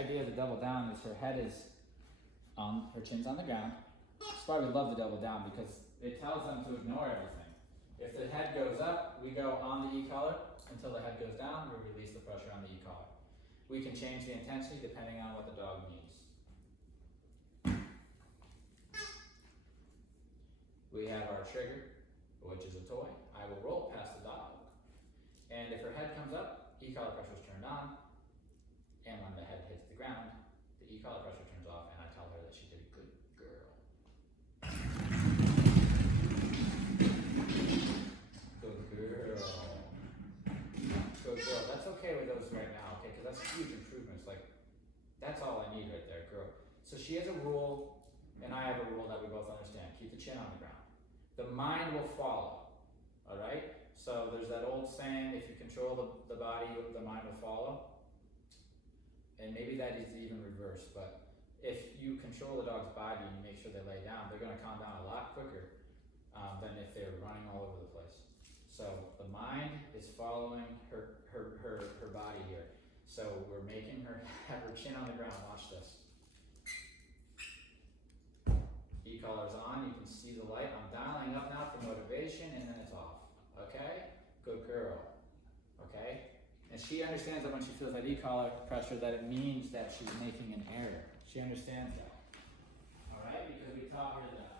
idea of the double down is her head is on, her chin's on the ground. That's why we love the double down, because it tells them to ignore everything. If the head goes up, we go on the e-collar until the head goes down, we release the pressure on the e-collar. We can change the intensity depending on what the dog needs. We have our trigger, which is a toy. I will roll it past the dog. And if her head comes up, e-collar pressure is turned on. And when the head hits the ground, the e-collar pressure turns off, and I tell her that she did a good girl. Good girl. Good girl. That's okay with those right now, okay? Because that's huge improvements. Like, that's all I need right there, girl. So she has a rule, and I have a rule that we both understand. Keep the chin on the ground. The mind will follow, all right? So there's that old saying, if you control the body, the mind will follow. And maybe that is even reversed, but if you control the dog's body and you make sure they lay down, they're gonna calm down a lot quicker than if they're running all over the place. So the mind is following her body here. So we're making her have her chin on the ground. Watch this. E-collar's on, you can see the light. I'm dialing up now for motivation, and then it's off. Okay? Good girl. Okay? And she understands that when she feels that e-collar pressure, that it means that she's making an error. She understands that. Alright? Because we taught her that.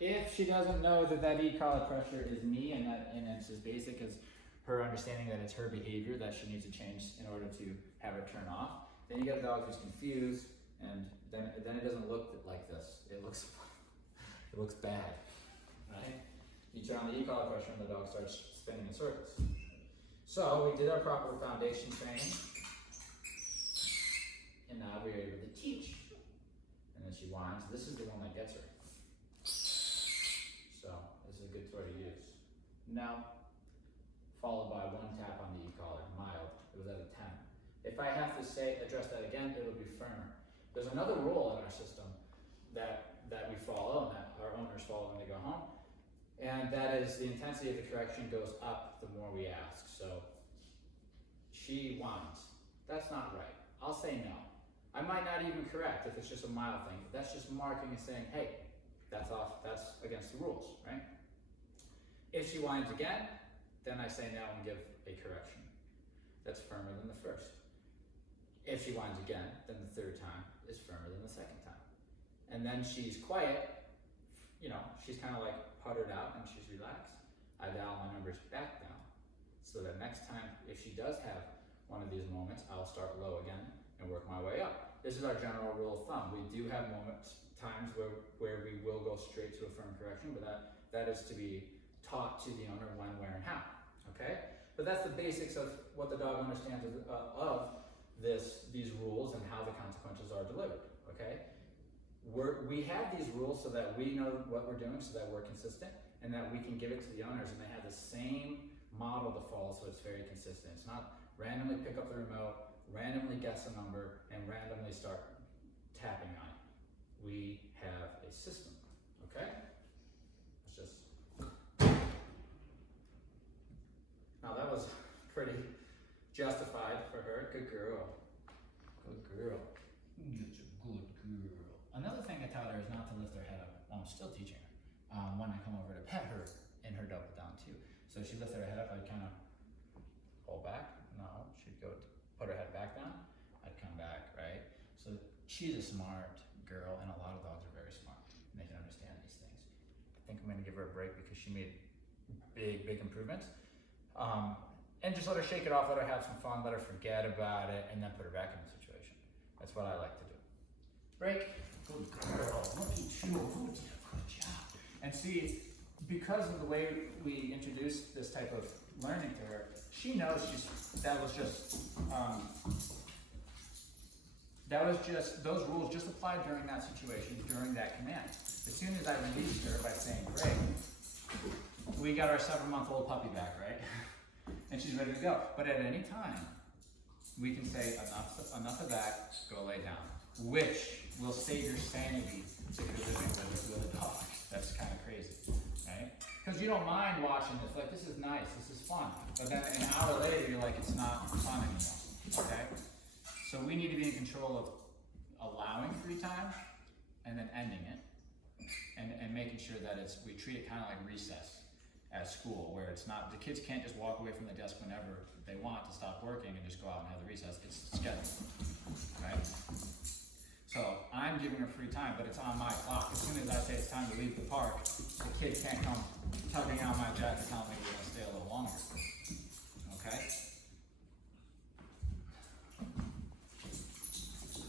If she doesn't know that that e-collar pressure is me, and it's as basic as her understanding that it's her behavior that she needs to change in order to have her turn off, then you get a dog who's confused, and then it doesn't look like this. It looks bad. Right? You turn on the e-collar pressure and the dog starts spinning in circles. So we did our proper foundation training, and now we're able to teach. And then she whines. This is the one that gets her. So this is a good toy to use. Now, followed by one tap on the e-collar, mild. It was at a 10. If I have to address that again, it will be firmer. There's another rule in our system that we follow and that our owners follow when they go home. And that is the intensity of the correction goes up the more we ask. So she whines. That's not right. I'll say no. I might not even correct if it's just a mild thing. That's just marking and saying, hey, that's off, that's against the rules, right? If she whines again, then I say no and give a correction. That's firmer than the first. If she whines again, then the third time is firmer than the second time. And then she's quiet, you know, she's kind of like puttered out and she's relaxed. I dial my numbers back down so that next time, if she does have one of these moments, I'll start low again and work my way up. This is our general rule of thumb. We do have times where we will go straight to a firm correction, but that is to be taught to the owner when, where, and how, okay? But that's the basics of what the dog understands of these rules and how the consequences are delivered, okay? We have these rules so that we know what we're doing, so that we're consistent, and that we can give it to the owners and they have the same model to follow, so it's very consistent. It's not randomly pick up the remote, randomly guess a number, and randomly start tapping on it. We have a system, okay? It's just... Now that was pretty justified for her. Good girl. Good girl. That's a good girl. Another thing I taught her is not to lift her head up. Well, I'm still teaching her. When I come over to pet her in her double down too. So she lifted her head up, I'd kind of pull back. No, she'd go to put her head back down. I'd come back, right? So she's a smart girl, and a lot of dogs are very smart. And they can understand these things. I think I'm gonna give her a break because she made big improvements. And just let her shake it off, let her have some fun, let her forget about it, and then put her back in the situation. That's what I like to do. Break. Good girl. Look at you. Oh, you did a good job. And see, because of the way we introduced this type of learning to her, she knows those rules just applied during that situation, during that command. As soon as I released her by saying, great, we got our 7-month-old puppy back, right? And she's ready to go. But at any time, we can say, enough of that, go lay down. Which will save your sanity if you're living with a dog. That's kind of crazy, right? Because you don't mind watching this, like, this is nice, this is fun. But then an hour later, you're like, it's not fun anymore, okay? So we need to be in control of allowing free time and then ending it, and making sure that we treat it kind of like recess at school, where it's not, the kids can't just walk away from the desk whenever they want to stop working and just go out and have the recess. It's scheduled, right? So I'm giving her free time, but it's on my clock. As soon as I say it's time to leave the park, the kid can't come tugging out my jacket telling me we're gonna stay a little longer, okay?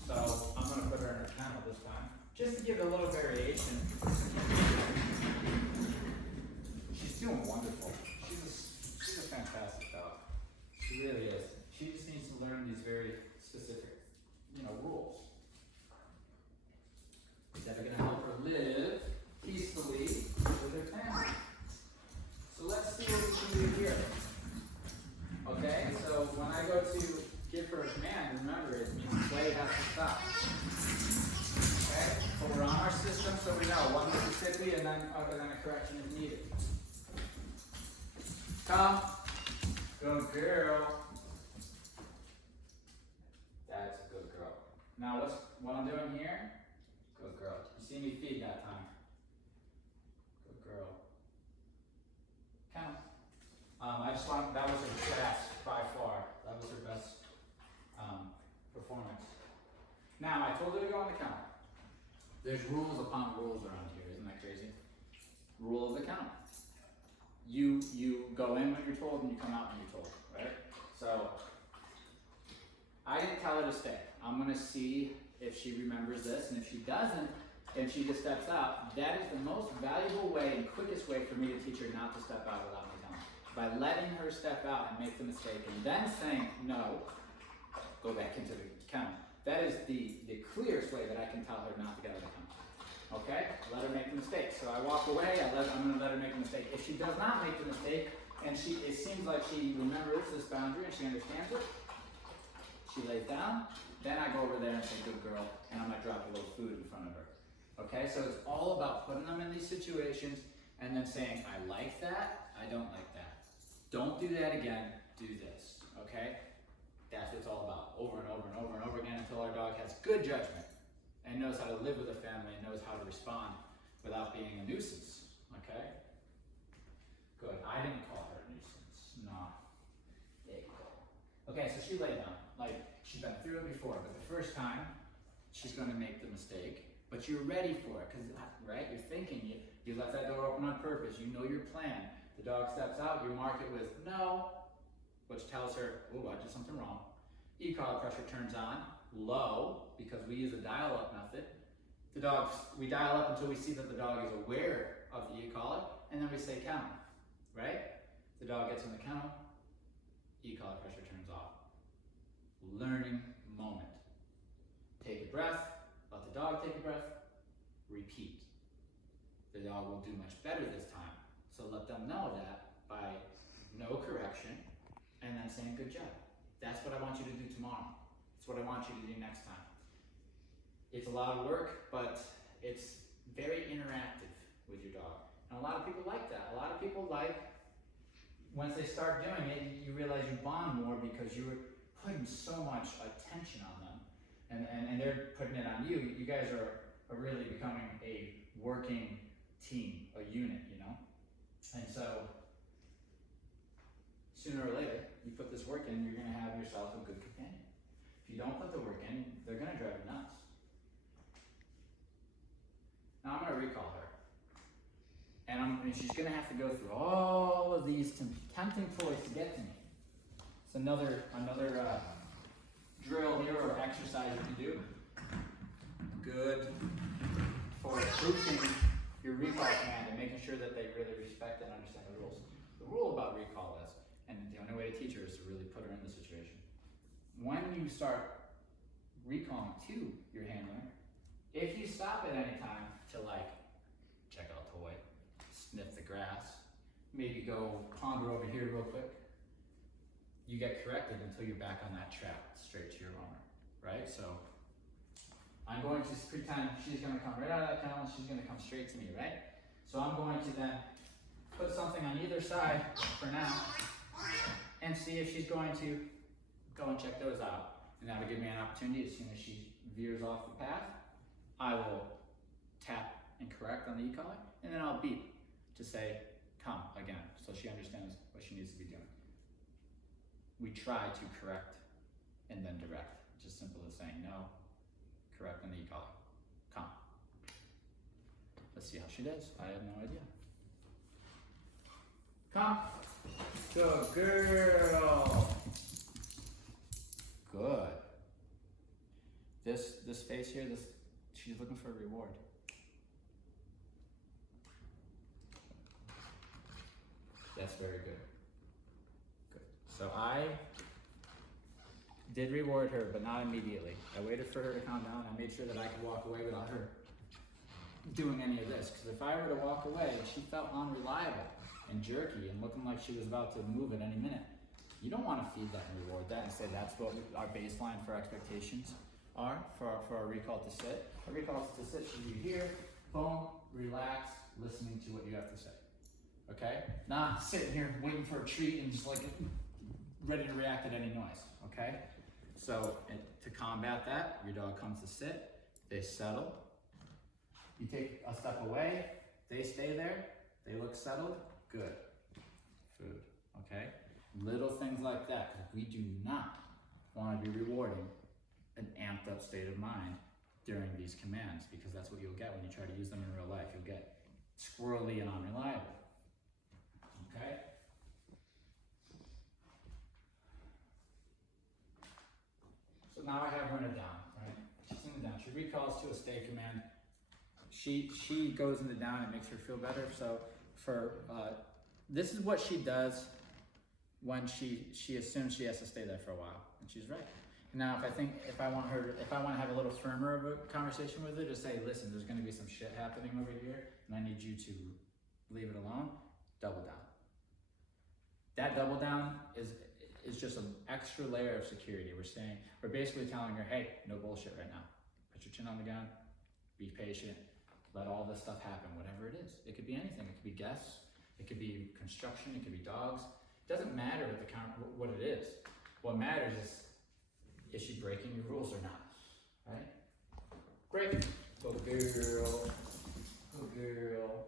So I'm gonna put her in her kennel this time, just to give it a little variation. She's doing wonderful. She's a fantastic dog. She really is. She just needs to learn these very specific, rules that are gonna help her live peacefully with her family. So let's see what we can do here. Okay, so when I go to give her a command, remember it means play has to stop. Okay, so we're on our system so we know one Mississippi and then a correction is needed. Come. Good girl. That's a good girl. Now what I'm doing here? Good girl. You see me feed that time. Good girl. Count. That was her best by far. That was her best performance. Now, I told her to go on the count. There's rules upon rules around here, isn't that crazy? Rule of the count. You go in when you're told and you come out when you're told, right? So, I didn't tell her to stay. I'm gonna see if she remembers this, and if she doesn't, and she just steps out, that is the most valuable way and quickest way for me to teach her not to step out without me telling her. By letting her step out and make the mistake, and then saying, no, go back into the count. That is the clearest way that I can tell her not to get out of the count. Okay? Let her make the mistake. So I walk away, I'm gonna let her make the mistake. If she does not make the mistake, and it seems like she remembers this boundary and she understands it, she lays down, then I go over there and say, good girl, and I might drop a little food in front of her. Okay, so it's all about putting them in these situations and then saying, I like that, I don't like that. Don't do that again, do this, okay? That's what it's all about, over and over and over and over again until our dog has good judgment and knows how to live with a family and knows how to respond without being a nuisance, okay? Good, I didn't call her a nuisance, no. There you go. Okay, so she laid down, like she's been through it before, but the first time, she's gonna make the mistake, but you're ready for it, because, right, you're thinking, you left that door open on purpose, you know your plan. The dog steps out, you mark it with no, which tells her, oh, I did something wrong. E-collar pressure turns on, low, because we use a dial-up method. We dial up until we see that the dog is aware of the e-collar, and then we say count, right? The dog gets in the kennel, e-collar pressure turns off. Learning moment. Take a breath, let the dog take a breath, repeat. The dog will do much better this time. So let them know that by no correction and then saying good job. That's what I want you to do tomorrow. It's what I want you to do next time. It's a lot of work, but it's very interactive with your dog. And a lot of people like that. A lot of people like, once they start doing it, you realize you bond more because you're putting so much attention on them. And they're putting it on you. You guys are really becoming a working team, a unit, And so, sooner or later, you put this work in, you're gonna have yourself a good companion. If you don't put the work in, they're gonna drive you nuts. Now I'm gonna recall her. And she's gonna have to go through all of these tempting toys to get to me. It's another drill here or exercise you can do. Good for proofing your recall command and making sure that they really respect and understand the rules. The rule about recall is, and the only way to teach her is to really put her in the situation. When you start recalling to your handler, if you stop at any time to check out a toy, sniff the grass, maybe go ponder over here real quick, you get corrected until you're back on that trap straight to your owner, right? So I'm going to pretend she's going to come right out of that kennel and she's going to come straight to me, right? So I'm going to then put something on either side for now and see if she's going to go and check those out. and that'll give me an opportunity as soon as she veers off the path, I will tap and correct on the e-collar, and then I'll beep to say, come again, so she understands what she needs to be doing. We try to correct and then direct. It's as simple as saying no, correct on the e-collar, come. Let's see how she does. I have no idea. Come. Good girl. Good. This face here, she's looking for a reward. That's very good. Good. So I did reward her, but not immediately. I waited for her to calm down. I made sure that I could walk away without her doing any of this. Because if I were to walk away and she felt unreliable and jerky and looking like she was about to move at any minute, you don't want to feed that and reward that and say that's what our baseline for expectations are for our recall to sit. A recall to sit should be here, boom, relax, listening to what you have to say. Okay? Not sitting here waiting for a treat and just like ready to react at any noise. Okay? So to combat that, your dog comes to sit, they settle. You take a step away, they stay there, they look settled, good. Food. Okay? Little things like that, because we do not want to be rewarding an amped up state of mind during these commands, because that's what you'll get when you try to use them in real life. You'll get squirrely and unreliable. Okay? So now I have her in a down, right? She's in the down. She recalls to a stay command. She goes in the down, it makes her feel better. So this is what she does when she assumes she has to stay there for a while, and she's right. Now, if I want to have a little firmer of a conversation with her, to say, listen, there's going to be some shit happening over here, and I need you to leave it alone. Double down. That double down is just an extra layer of security. We're basically telling her, hey, no bullshit right now. Put your chin on the ground. Be patient. Let all this stuff happen, whatever it is. It could be anything. It could be guests. It could be construction. It could be dogs. It doesn't matter what it is. What matters is she breaking your rules or not, right? Great. Good girl. Good girl.